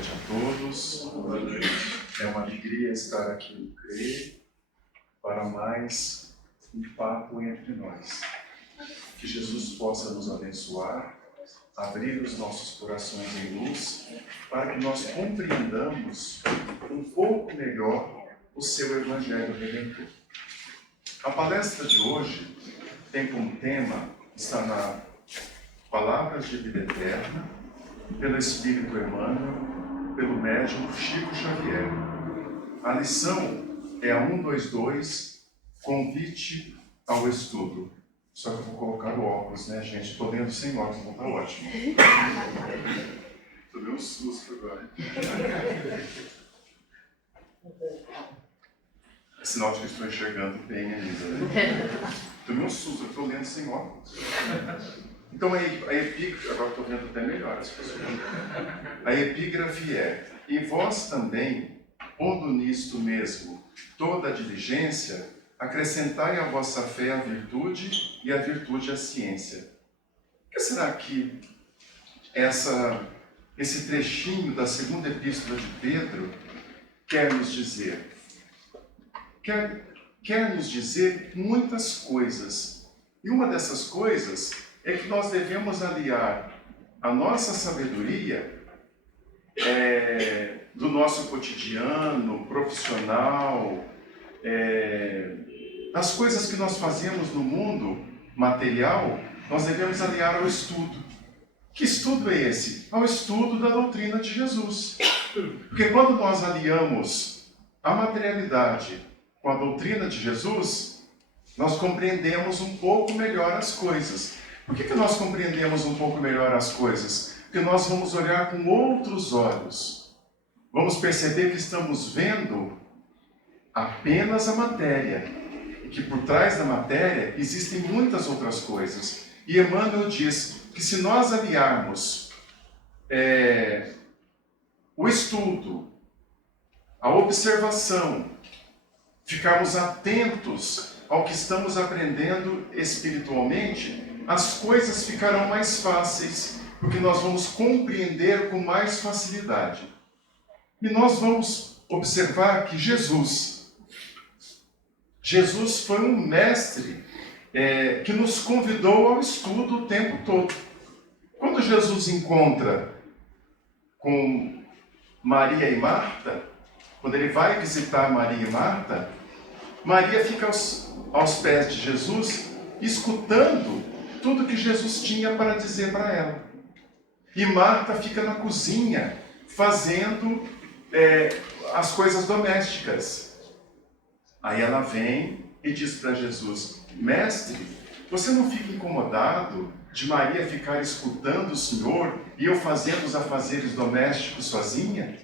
noite a todos. Boa noite. É uma alegria estar aqui no CRE para mais um papo entre nós. Que Jesus possa nos abençoar, abrir os nossos corações em luz, para que nós compreendamos um pouco melhor o seu Evangelho Redentor. A palestra de hoje tem como tema, está na Palavras de Vida Eterna, pelo Espírito Emmanuel, pelo médium Chico Xavier. A lição é a 122, Convite ao Estudo. Só que eu vou colocar o óculos, né, gente? Estou lendo sem óculos, não está ótimo. Estou dando um susto agora. É sinal de que estou enxergando bem ainda, né? Tomei um susto, eu estou lendo sem óculos. Então a epígrafe, agora estou vendo até melhor as pessoas. A epígrafe é: e vós também, pondo nisto mesmo toda a diligência, acrescentai à vossa fé a virtude e a virtude a ciência. O que será que esse trechinho da segunda epístola de Pedro quer nos dizer? Quer nos dizer muitas coisas. E uma dessas coisas é que nós devemos aliar a nossa sabedoria do nosso cotidiano, profissional, das coisas que nós fazemos no mundo material, nós devemos aliar ao estudo. Que estudo é esse? Ao estudo da doutrina de Jesus. Porque quando nós aliamos a materialidade com a doutrina de Jesus, nós compreendemos um pouco melhor as coisas. Por que nós compreendemos um pouco melhor as coisas? Porque nós vamos olhar com outros olhos. Vamos perceber que estamos vendo apenas a matéria. E que por trás da matéria existem muitas outras coisas. E Emmanuel diz que se nós aliarmos o estudo, a observação, ficarmos atentos ao que estamos aprendendo espiritualmente, as coisas ficarão mais fáceis, porque nós vamos compreender com mais facilidade. E nós vamos observar que Jesus foi um mestre que nos convidou ao estudo o tempo todo. Quando Jesus encontra com Maria e Marta, quando ele vai visitar Maria e Marta, Maria fica aos pés de Jesus, escutando tudo que Jesus tinha para dizer para ela. E Marta fica na cozinha, fazendo as coisas domésticas. Aí ela vem e diz para Jesus: Mestre, você não fica incomodado de Maria ficar escutando o Senhor e eu fazendo os afazeres domésticos sozinha?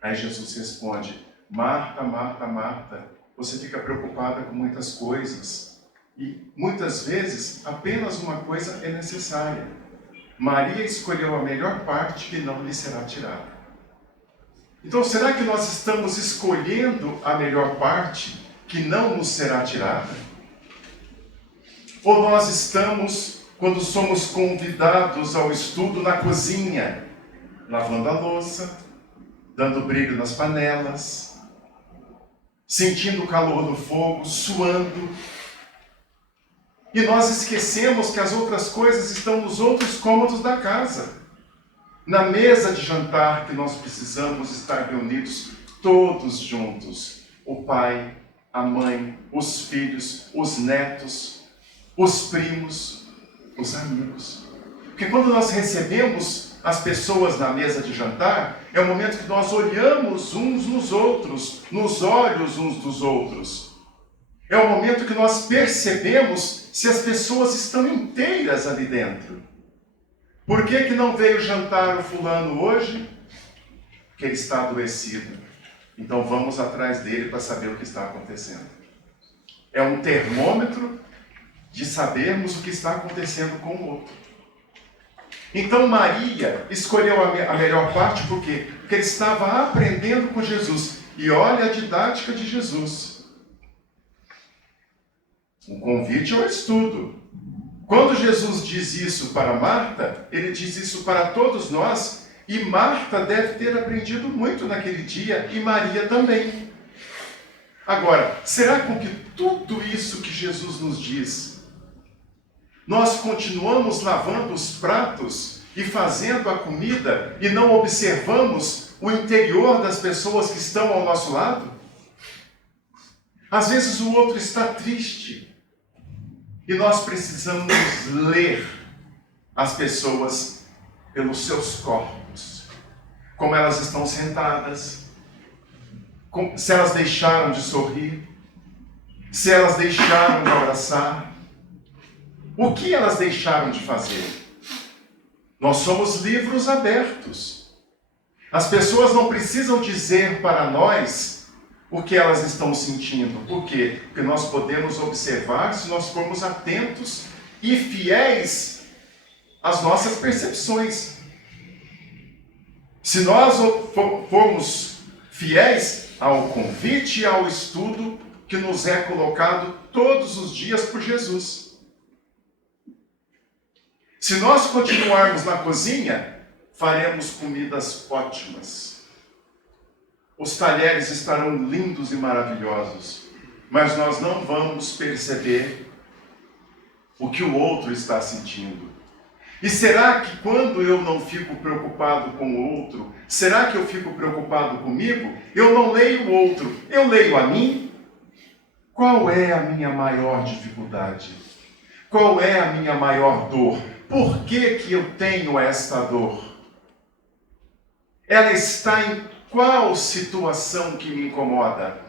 Aí Jesus responde: Marta, Marta, Marta, você fica preocupada com muitas coisas. E muitas vezes apenas uma coisa é necessária. Maria escolheu a melhor parte que não lhe será tirada. Então, será que nós estamos escolhendo a melhor parte que não nos será tirada? Ou nós estamos, quando somos convidados ao estudo, na cozinha, lavando a louça, dando brilho nas panelas, sentindo o calor do fogo, suando? E nós esquecemos que as outras coisas estão nos outros cômodos da casa. Na mesa de jantar que nós precisamos estar reunidos todos juntos. O pai, a mãe, os filhos, os netos, os primos, os amigos. Porque quando nós recebemos as pessoas na mesa de jantar, é o momento que nós olhamos uns nos outros, nos olhos uns dos outros. É o momento que nós percebemos se as pessoas estão inteiras ali dentro. Por que não veio jantar o fulano hoje? Porque ele está adoecido. Então vamos atrás dele para saber o que está acontecendo. É um termômetro de sabermos o que está acontecendo com o outro. Então Maria escolheu a melhor parte, por quê? Porque ele estava aprendendo com Jesus. E olha a didática de Jesus. Um convite ao estudo. Quando Jesus diz isso para Marta, ele diz isso para todos nós, E Marta deve ter aprendido muito naquele dia, e Maria também. Agora, será com que tudo isso que Jesus nos diz, nós continuamos lavando os pratos e fazendo a comida e não observamos o interior das pessoas que estão ao nosso lado? Às vezes o outro está triste e nós precisamos ler as pessoas pelos seus corpos, como elas estão sentadas, se elas deixaram de sorrir, se elas deixaram de abraçar, o que elas deixaram de fazer. Nós somos livros abertos. As pessoas não precisam dizer para nós o que elas estão sentindo. Por quê? Porque nós podemos observar se nós formos atentos e fiéis às nossas percepções. Se nós formos fiéis ao convite e ao estudo que nos é colocado todos os dias por Jesus. Se nós continuarmos na cozinha, faremos comidas ótimas. Os talheres estarão lindos e maravilhosos, mas nós não vamos perceber o que o outro está sentindo. E será que quando eu não fico preocupado com o outro, será que eu fico preocupado comigo? Eu não leio o outro, eu leio a mim? Qual é a minha maior dificuldade? Qual é a minha maior dor? Por que que eu tenho esta dor? Ela está em qual situação que me incomoda?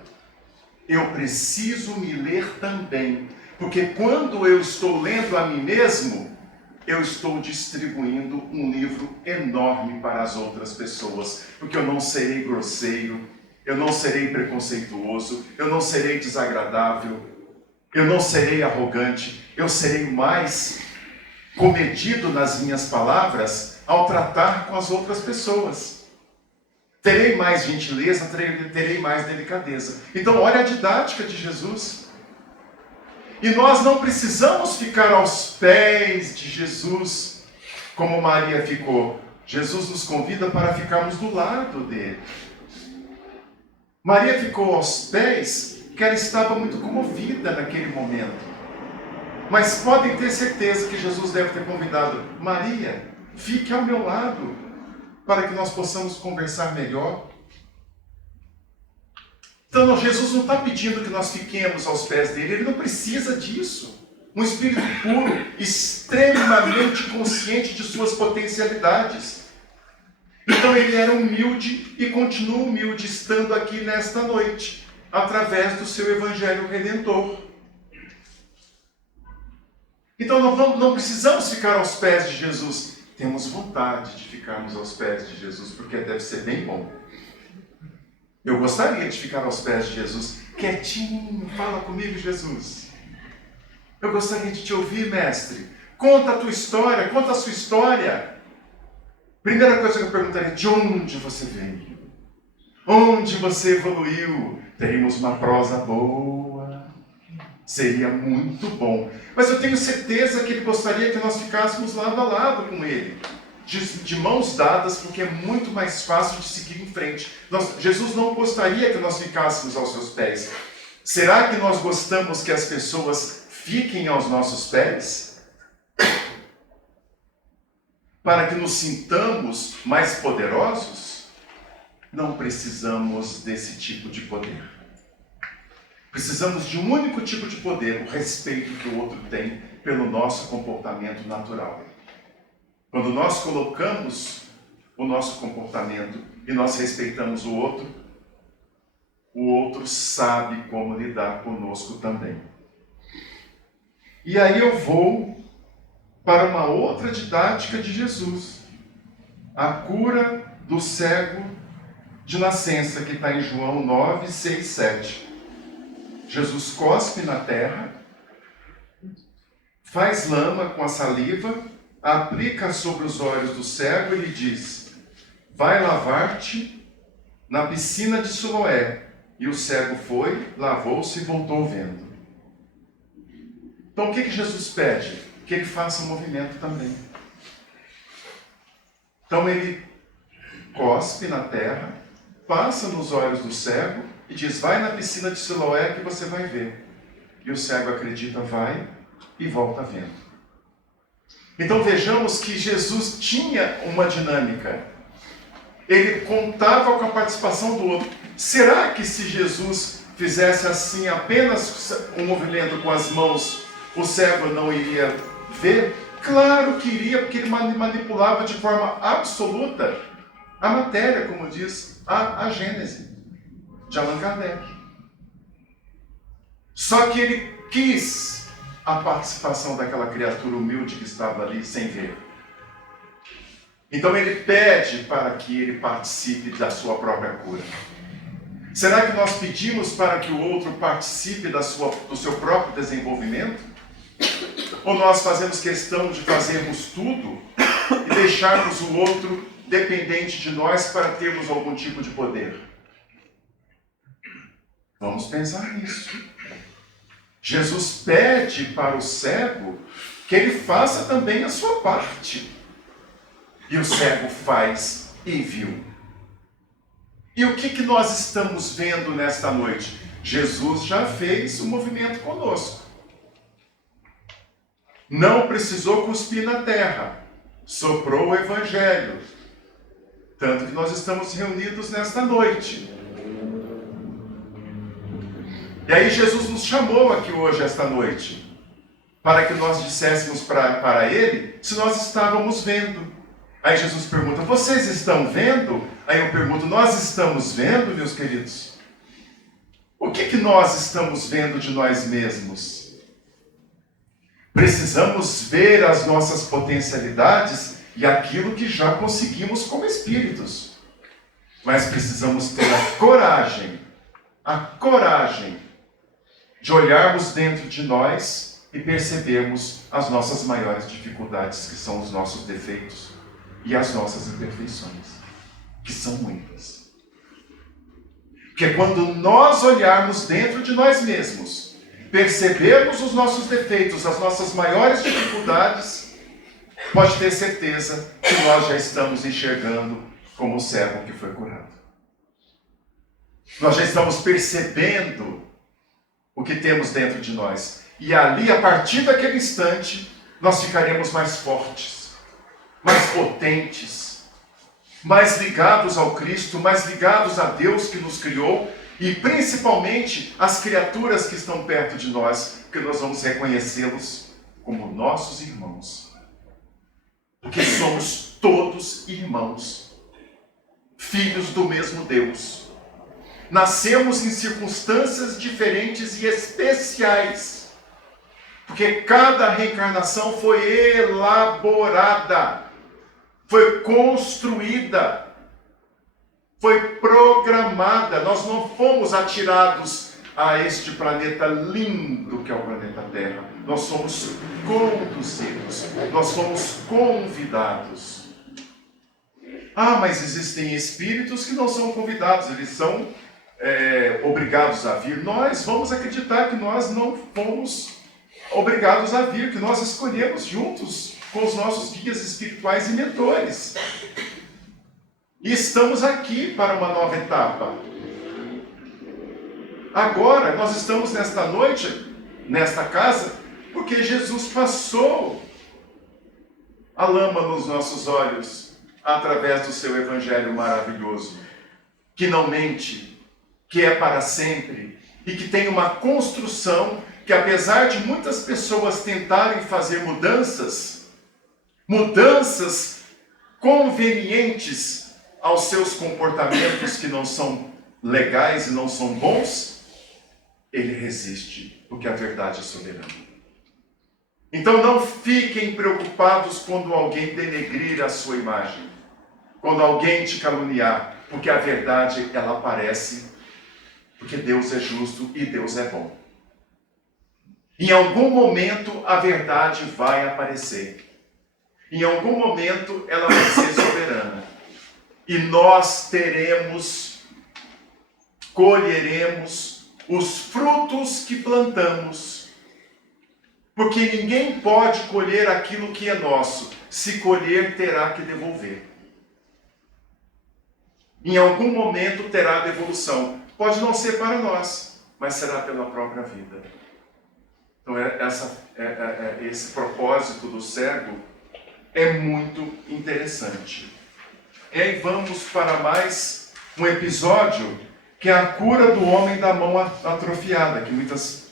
Eu preciso me ler também, porque quando eu estou lendo a mim mesmo, eu estou distribuindo um livro enorme para as outras pessoas, porque eu não serei grosseiro, eu não serei preconceituoso, eu não serei desagradável, eu não serei arrogante, eu serei mais comedido nas minhas palavras ao tratar com as outras pessoas. Terei mais gentileza, terei mais delicadeza. Então, olha a didática de Jesus. E nós não precisamos ficar aos pés de Jesus, como Maria ficou. Jesus nos convida para ficarmos do lado dele. Maria ficou aos pés porque ela estava muito comovida naquele momento. Mas podem ter certeza que Jesus deve ter convidado: Maria, fique ao meu lado, para que nós possamos conversar melhor. Então, Jesus não está pedindo que nós fiquemos aos pés dele, ele não precisa disso. Um espírito puro, extremamente consciente de suas potencialidades. Então, ele era humilde e continua humilde, estando aqui nesta noite, através do seu Evangelho Redentor. Então, não precisamos ficar aos pés de Jesus. Temos vontade de ficarmos aos pés de Jesus, porque deve ser bem bom. Eu gostaria de ficar aos pés de Jesus, quietinho, fala comigo, Jesus. Eu gostaria de te ouvir, mestre. Conta a tua história, conta a sua história. Primeira coisa que eu perguntaria: de onde você veio? Onde você evoluiu? Teríamos uma prosa boa. Seria muito bom. Mas eu tenho certeza que ele gostaria que nós ficássemos lado a lado com ele. De mãos dadas, porque é muito mais fácil de seguir em frente. Jesus não gostaria que nós ficássemos aos seus pés. Será que nós gostamos que as pessoas fiquem aos nossos pés? Para que nos sintamos mais poderosos? Não precisamos desse tipo de poder. Precisamos de um único tipo de poder: o respeito que o outro tem pelo nosso comportamento natural. Quando nós colocamos o nosso comportamento e nós respeitamos o outro sabe como lidar conosco também. E aí eu vou para uma outra didática de Jesus. A cura do cego de nascença, que está em João 9, 6, 7. Jesus cospe na terra, faz lama com a saliva, aplica sobre os olhos do cego e lhe diz: vai lavar-te na piscina de Siloé. E o cego foi, lavou-se e voltou vendo. Então o que Jesus pede? Que ele faça um movimento também. Então ele cospe na terra, passa nos olhos do cego e diz, vai na piscina de Siloé que você vai ver. E o cego acredita, vai e volta vendo. Então vejamos que Jesus tinha uma dinâmica. Ele contava com a participação do outro. Será que se Jesus fizesse assim, apenas um movimento com as mãos, o cego não iria ver? Claro que iria, porque ele manipulava de forma absoluta a matéria, como diz a Gênese, de Allan Kardec. Só que ele quis a participação daquela criatura humilde que estava ali sem ver. Então ele pede para que ele participe da sua própria cura. Será que nós pedimos para que o outro participe do seu próprio desenvolvimento? Ou nós fazemos questão de fazermos tudo e deixarmos o outro dependente de nós para termos algum tipo de poder? Vamos pensar nisso. Jesus pede para o cego que ele faça também a sua parte. E o cego faz e viu. E o que nós estamos vendo nesta noite? Jesus já fez o movimento conosco. Não precisou cuspir na terra. Soprou o Evangelho. Tanto que nós estamos reunidos nesta noite. E aí Jesus nos chamou aqui hoje, esta noite, para que nós disséssemos para Ele se nós estávamos vendo. Aí Jesus pergunta, vocês estão vendo? Aí eu pergunto, nós estamos vendo, meus queridos? O que nós estamos vendo de nós mesmos? Precisamos ver as nossas potencialidades e aquilo que já conseguimos como espíritos. Mas precisamos ter a coragem de olharmos dentro de nós e percebermos as nossas maiores dificuldades, que são os nossos defeitos e as nossas imperfeições, que são muitas. Porque quando nós olharmos dentro de nós mesmos, percebermos os nossos defeitos, as nossas maiores dificuldades, pode ter certeza que nós já estamos enxergando como o cego que foi curado. Nós já estamos percebendo o que temos dentro de nós. E ali, a partir daquele instante, nós ficaremos mais fortes, mais potentes, mais ligados ao Cristo, mais ligados a Deus que nos criou e principalmente as criaturas que estão perto de nós, que nós vamos reconhecê-los como nossos irmãos. Porque somos todos irmãos, filhos do mesmo Deus. Nascemos em circunstâncias diferentes e especiais, porque cada reencarnação foi elaborada, foi construída, foi programada. Nós não fomos atirados a este planeta lindo que é o planeta Terra. Nós somos conduzidos, nós fomos convidados. Ah, mas existem espíritos que não são convidados, eles são obrigados a vir. Nós vamos acreditar que nós não fomos obrigados a vir, que nós escolhemos juntos com os nossos guias espirituais e mentores. E estamos aqui para uma nova etapa. Agora, nós estamos nesta noite, nesta casa, porque Jesus passou a lama nos nossos olhos, através do seu Evangelho maravilhoso, que não mente, que é para sempre, e que tem uma construção que, apesar de muitas pessoas tentarem fazer mudanças convenientes aos seus comportamentos que não são legais e não são bons, ele resiste, porque a verdade é soberana. Então não fiquem preocupados quando alguém denegrir a sua imagem, quando alguém te caluniar, porque a verdade, ela aparece, porque Deus é justo e Deus é bom. Em algum momento a verdade vai aparecer. Em algum momento ela vai ser soberana. E nós colheremos os frutos que plantamos. Porque ninguém pode colher aquilo que é nosso. Se colher, terá que devolver. Em algum momento terá devolução. Pode não ser para nós, mas será pela própria vida. Então, esse propósito do cego é muito interessante. E aí vamos para mais um episódio, que é a cura do homem da mão atrofiada, que muitas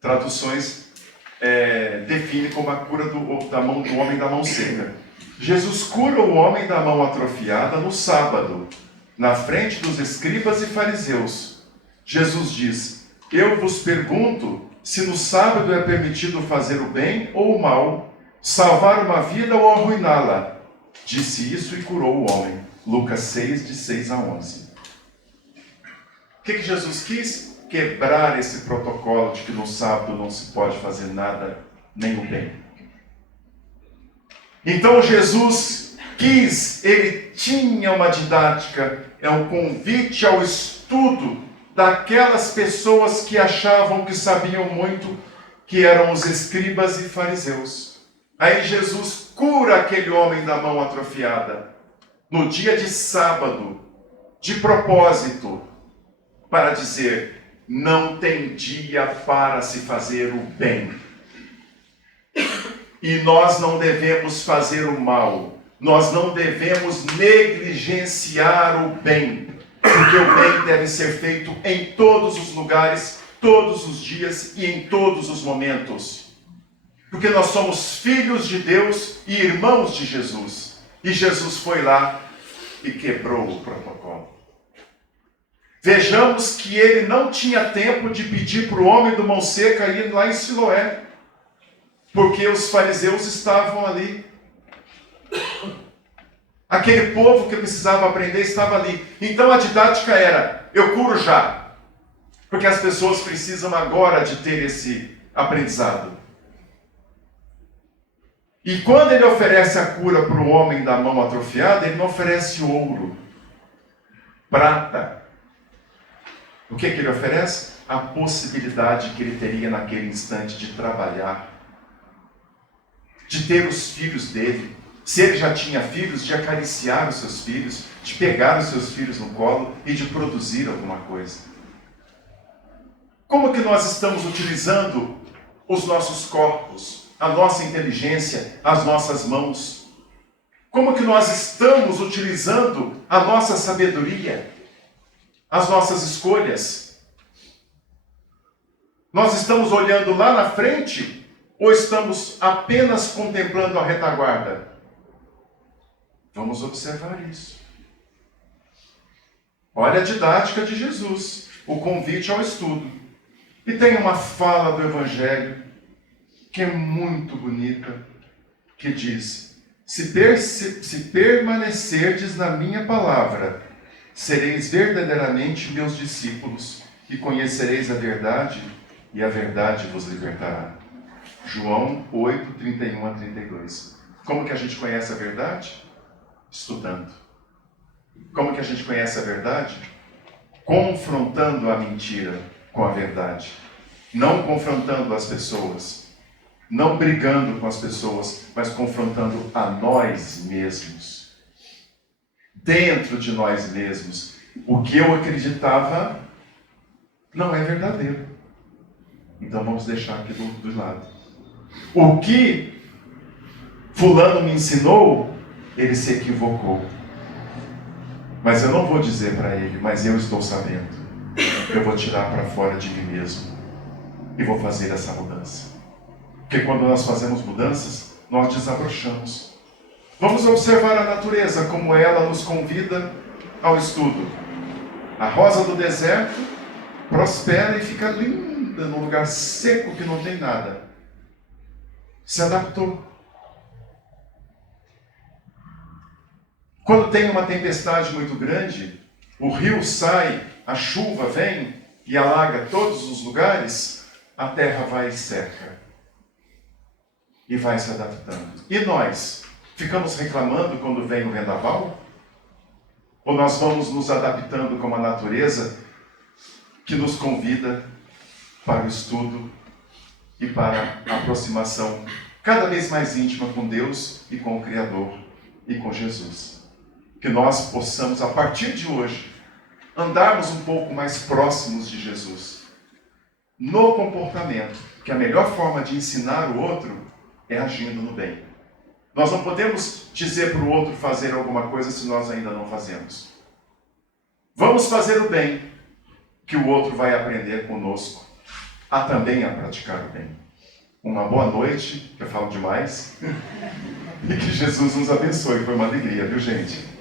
traduções definem como a cura do homem da mão seca. Jesus cura o homem da mão atrofiada no sábado, na frente dos escribas e fariseus. Jesus diz: eu vos pergunto se no sábado é permitido fazer o bem ou o mal, salvar uma vida ou arruiná-la. Disse isso e curou o homem. Lucas 6, de 6 a 11. O que Jesus quis? Quebrar esse protocolo de que no sábado não se pode fazer nada, nem o bem. Então Jesus ele tinha uma didática, é um convite ao estudo daquelas pessoas que achavam que sabiam muito, que eram os escribas e fariseus. Aí Jesus cura aquele homem da mão atrofiada, no dia de sábado, de propósito, para dizer: não tem dia para se fazer o bem. E nós não devemos fazer o mal. Nós não devemos negligenciar o bem. Porque o bem deve ser feito em todos os lugares, todos os dias e em todos os momentos. Porque nós somos filhos de Deus e irmãos de Jesus. E Jesus foi lá e quebrou o protocolo. Vejamos que ele não tinha tempo de pedir para o homem do mão seca ir lá em Siloé, porque os fariseus estavam ali. Aquele povo que precisava aprender estava ali. Então a didática era: eu curo já, porque as pessoas precisam agora de ter esse aprendizado. E quando ele oferece a cura para o homem da mão atrofiada, ele não oferece ouro, prata. O que ele oferece? A possibilidade que ele teria naquele instante de trabalhar, de ter os filhos dele. Se ele já tinha filhos, de acariciar os seus filhos, de pegar os seus filhos no colo e de produzir alguma coisa. Como que nós estamos utilizando os nossos corpos, a nossa inteligência, as nossas mãos? Como que nós estamos utilizando a nossa sabedoria, as nossas escolhas? Nós estamos olhando lá na frente ou estamos apenas contemplando a retaguarda? Vamos observar isso. Olha a didática de Jesus, o convite ao estudo. E tem uma fala do Evangelho que é muito bonita, que diz: se permanecerdes na minha palavra, sereis verdadeiramente meus discípulos e conhecereis a verdade, e a verdade vos libertará. João 8, 31 a 32. Como que a gente conhece a verdade? Estudando. Como que a gente conhece a verdade? Confrontando a mentira com a verdade. Não confrontando as pessoas. Não brigando com as pessoas, mas confrontando a nós mesmos. Dentro de nós mesmos. O que eu acreditava não é verdadeiro. Então vamos deixar aqui do lado. O que fulano me ensinou, ele se equivocou. Mas eu não vou dizer para ele, mas eu estou sabendo. Eu vou tirar para fora de mim mesmo. E vou fazer essa mudança. Porque quando nós fazemos mudanças, nós desabrochamos. Vamos observar a natureza, como ela nos convida ao estudo. A rosa do deserto prospera e fica linda num lugar seco que não tem nada. Se adaptou. Quando tem uma tempestade muito grande, o rio sai, a chuva vem e alaga todos os lugares, a terra vai e seca. E vai se adaptando. E nós? Ficamos reclamando quando vem o vendaval? Ou nós vamos nos adaptando com a natureza que nos convida para o estudo e para a aproximação cada vez mais íntima com Deus e com o Criador e com Jesus? Que que nós possamos, a partir de hoje, andarmos um pouco mais próximos de Jesus. No comportamento, que a melhor forma de ensinar o outro é agindo no bem. Nós não podemos dizer para o outro fazer alguma coisa se nós ainda não fazemos. Vamos fazer o bem, que o outro vai aprender conosco a também a praticar o bem. Uma boa noite, que eu falo demais, e que Jesus nos abençoe. Foi uma alegria, viu, gente?